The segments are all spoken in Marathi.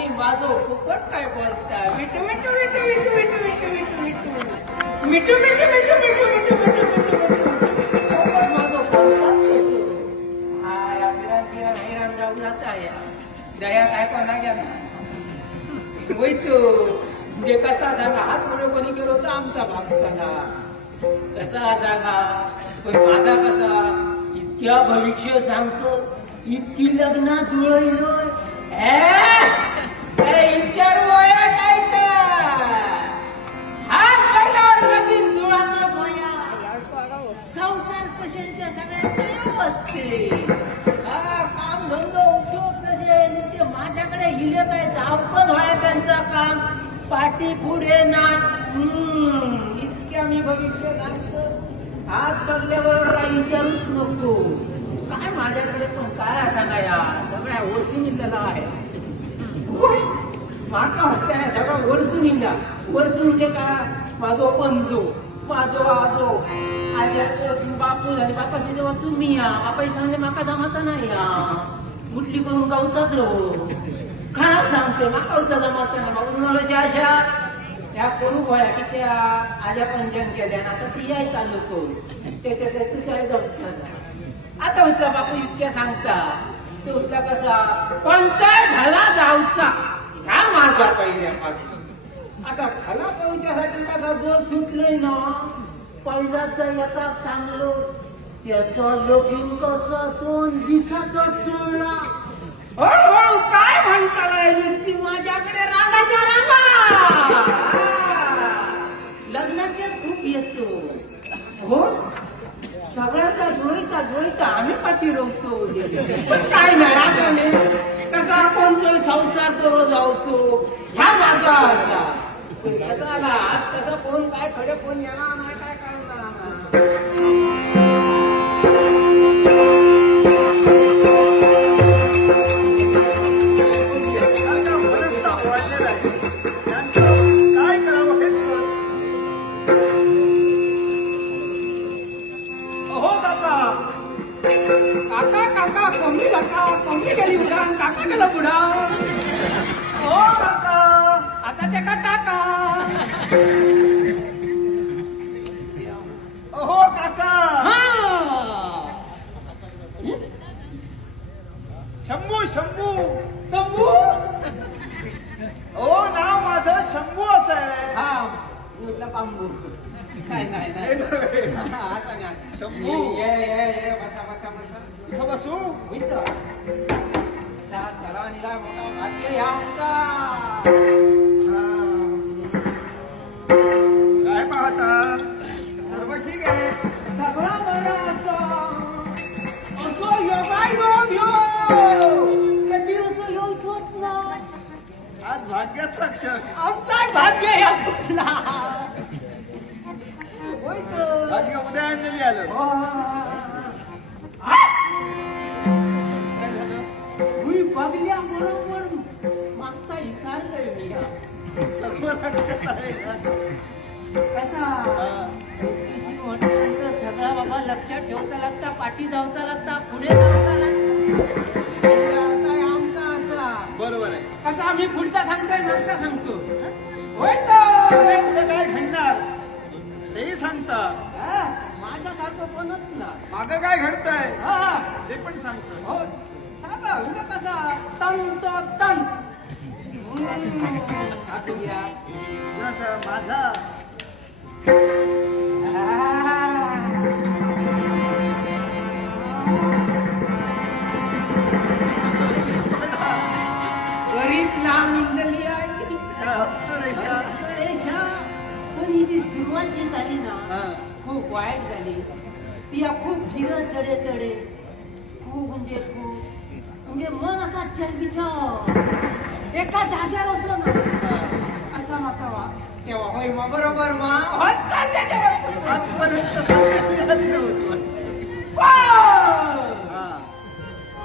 आणि माझो फुकट काय बोलता मिठू मिठू मिठू मिठू मिठू मिठू मिठू मिठू मिठू मिठू मिठू मिठू मिठू मिठू मिठू माझो बोलता हा या फिरान फिरान हैराण जाऊ जाता या दया काय कोणा घ्या ना होय तो म्हणजे कसा सांगा हात पुढे कोणी केलो तर आमचा भाग झाला कसा सांगा पण माझा कसा इतक्या भविष्य सांगतो इतकी लग्न जुळलो इतक्या वया काय हा पहिल्यावर लगीन जुळाचा भया संसार कशाच्या सगळ्या व्यवस्थित काम धंदो उद्योग कसे नुसते माझ्याकडे हिले काय धावपळ व्हाय त्यांचं काम पाठी पुढे ना इतक्या मी भविष्य सांगतो हात बघल्याबरोबर काही विचारूच नको काय माझ्याकडे पण काय सांगाया सगळ्या ओळखून इल्लेला आहे माका वाटतं सगळं ओळखून इल्ला ओळखून म्हणजे का माझो पंजो माझो आजो आज्याचो बापू झाले बापाशी जेव्हा तुम्ही या बापाई सांगले माका जमाचा नाही या मुटली करून गावतात रो खरा सांगते माका उद्या जमाचा नाही मग उन्हाळ्याच्या अशा त्या करू गोळ्या की त्या आज्या पंचन केल्या आता ती याय चालू करू ते आता उद्या बापू इतक्या सांगता ते उद्या कसा पंचायत झाला जाऊचा ह्या माझा पहिल्यापासून आता खाला करूच्यासाठी कसा जो सुटलोय ना पहिल्याचा एका सांगलो त्याचा लोकीन कसा तोंड दिसाचा चोळला हळूहळू काय म्हणताय नुसती माझ्याकडे रागाच्या रागा लग्नाचे खूप येतो हो सगळ्यांचा जोडीता आम्ही पाठी रोवतो पण काय नाही असं नाही कसा आपण संसार करू जाऊचो ह्या माझा असा पण कसा आला आज कसं कोण काय खडे कोण येणार नाही काय कळणार कोंबडी गेली उडान काका गेला पुढा ओ काका आता ते का टाका हो काका शंभू शंभू शंभू हो नाव माझं शंभू असं आहे हा म्हटलं बांबू काय नाही असं नाही शंभू ये बसा बसा बसा इथं बसू चला निघा मोठा भाग्य या आमचा काय पाहता सर्व ठीक आहे सगळा बरा असो योगायोग योग कधी असं योग होत ना आज भाग्याचा क्षण आमचा भाग्य या कुठला भाग्य उद्या अंजली आलं बघल्या बरोबर मागचा विसरलोय मी सर्व लक्षात आहे कसा म्हटल्यानंतर सगळा बाबा लक्षात ठेवायचा लागता पाठी जाऊचा लागता पुढे जाऊचा लागता असा आमचा असा बरोबर आहे कसा आम्ही पुढचा सांगतोय मागचा सांगतो होय तर पुढे काय घडणार तेही सांगता माझ्यासारखं कोणच ना मागं काय घडतंय हा ते पण सांगतं हो सांगा म्हणजे कसा तंत तंत कुणाचा माझा गरीब लांब इंदली आहे हस्तरेषा रेषा पण ही जी सुरुवात जी झाली ना खूप वाईट झाली ती खूप हिरं चढे चढे खूप म्हणजे मन असा चलबिचल एका जाग्यावर असलं ना असा माका वा तेव्हा होय मग बरोबर मा हसतात आजपर्यंत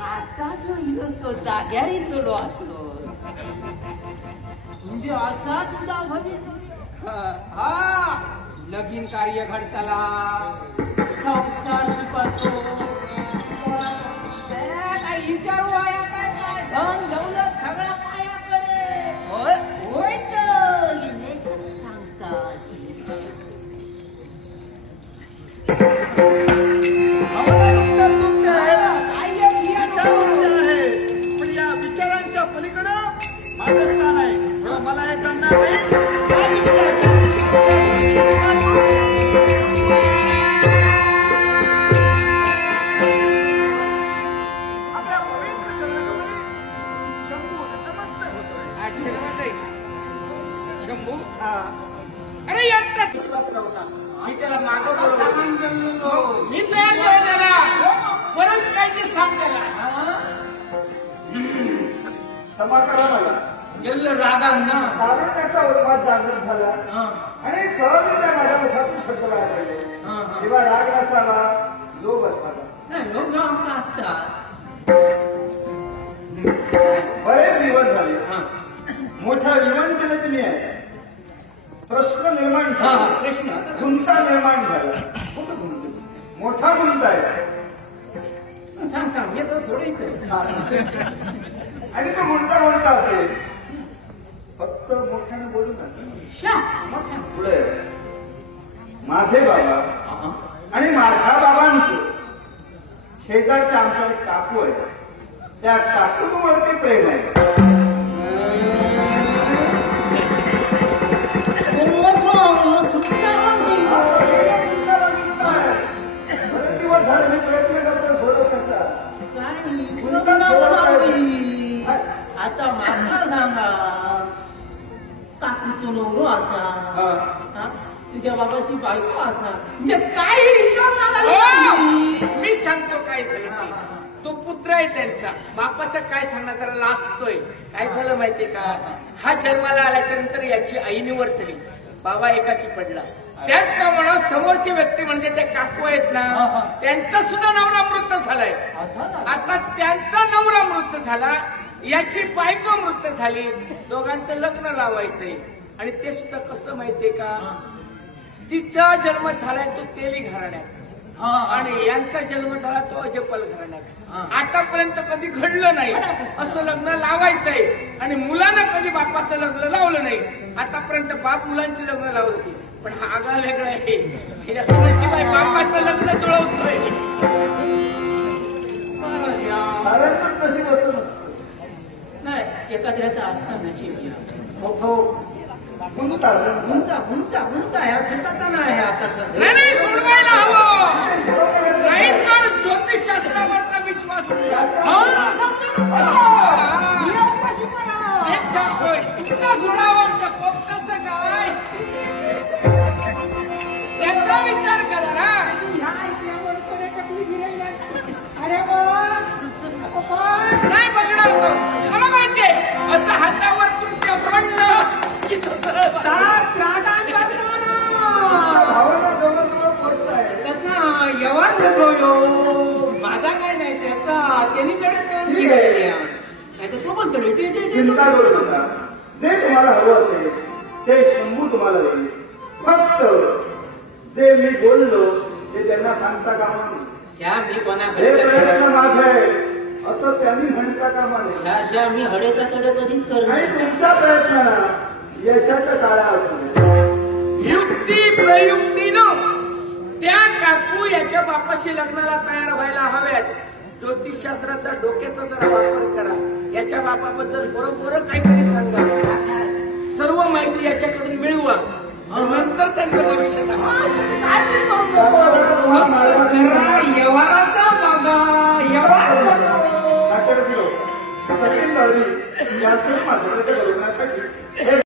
आता जो हिरोस तो जाग्यार इतलो असलो म्हणजे असा तुझा भविष्य हा लगीन कार्य घडताला संसार शिकतो काय विचारू आया काय काय धन दौलत सगळा पाया करे आहे शंभू. हा. अरे यांचा विश्वास नव्हता. मी त्याला मागं बोलवलं. मी तयार केलं त्याला. बरंच काय ते सांग त्याला. क्षमा करा मला. गेलं रागान ना. तारुण्याचा उन्माद जागृत झाला हा, आणि सहजरित्या माझ्या मुखातून शब्द बाहेर पडले. हा, हा. तेव्हा राग नसावा, लोभ असावा. नाही लोक आमका असतात. बरेच दिवस झाले. हा, मोठ्या विवंचनेने आहे. प्रश्न निर्माण हा, झाला. प्रश्न असा गुंता निर्माण झाला. कुठं गुंतवून मोठा गुंता आहे. सांग सांग येतं सोडायचं. आणि तो गुंता कोणता असेल? फक्त मोठ्याने बोलू नका. मोठ्या पुढे माझे बाबा हा, आणि माझ्या बाबांचे शेजारचे आमचा एक काकू आहे. त्या काकूवरती प्रेम आहे. बरेच दिवस झाले मी प्रयत्न करतो सोडवण्याचा. आता माका सांगा काकूचो नवरो असा हा. हा? तुझ्या बाबाची बायको असा म्हणजे काही रिटर्न मी सांगतो काय झालं. तो पुत्र आहे त्यांचा. बापाचं काय सांगणार जरा लाजतोय. काय झालं माहितीये का, हा जन्माला आल्याच्या नंतर याची आई निवर्तली. बाबा एकाकी पडला. त्याचप्रमाणे समोरची व्यक्ती म्हणजे ते काकू आहेत ना, त्यांचा सुद्धा नवरा मृत झालाय. आता त्यांचा नवरा मृत झाला, याची बायको मृत झाली. दोघांचं लग्न लावायचंय. आणि ते सुद्धा कसं माहितीये का, तिचा जन्म झालाय तो तेली घराण्यात आणि यांचा जन्म झाला तो अजपल घराण्यात. आतापर्यंत कधी घडलं नाही. असं लग्न लावायचंय आणि मुलानं कधी बापाचं लग्न लावलं नाही. आतापर्यंत बाप मुलांची लग्न लावत होती, पण हा आगळा वेगळा आहे. याशिवाय बापाचं लग्न जुळवतोय. साधारण कशी बसून नाही एखाद्याचा असता नशीब हो गुंता गुंता गुंता गुंता ह्या सुटाचा नाही आता नाही सोडवायला हवं. नाही तर ज्योतिषशास्त्रावरचा विश्वास हेच सांगतोय. इतकं सोडावरचं पोपटाचं काय त्याचा विचार करा ना. नाही बघणार तो. मला माहितीये असं हातावर तुमच्या म्हणणं भावना जवळ पडत आहे. कसा व्यवहार ठरलो माझा काय नाही त्याचा त्यांनीकडे नाही तर तो म्हणतो चिंता करू नका. जे तुम्हाला हवं असेल ते शंभू तुम्हाला देईल. फक्त जे मी बोललो ते त्यांना सांगता कामा नये. श्याम मी हे कोणाकडे प्रयत्न माझे असं त्यांनी म्हणता कामा नये. श्याम मी हडेचा कडे कधीच आणि करणार तुमच्या प्रयत्नाला यशाच्या काळा असतो. युक्ती प्रयुक्तीनं त्या काकू याच्या बापाशी लग्नाला तयार व्हायला हव्यात. ज्योतिषशास्त्राचा डोक्याचा जरा वापर करा. याच्या बापाबद्दल बरोबर काहीतरी सांगा. सर्व माहिती याच्याकडून मिळवा. नंतर त्यांचा विषय सांगा. तुम्हाला मार्गात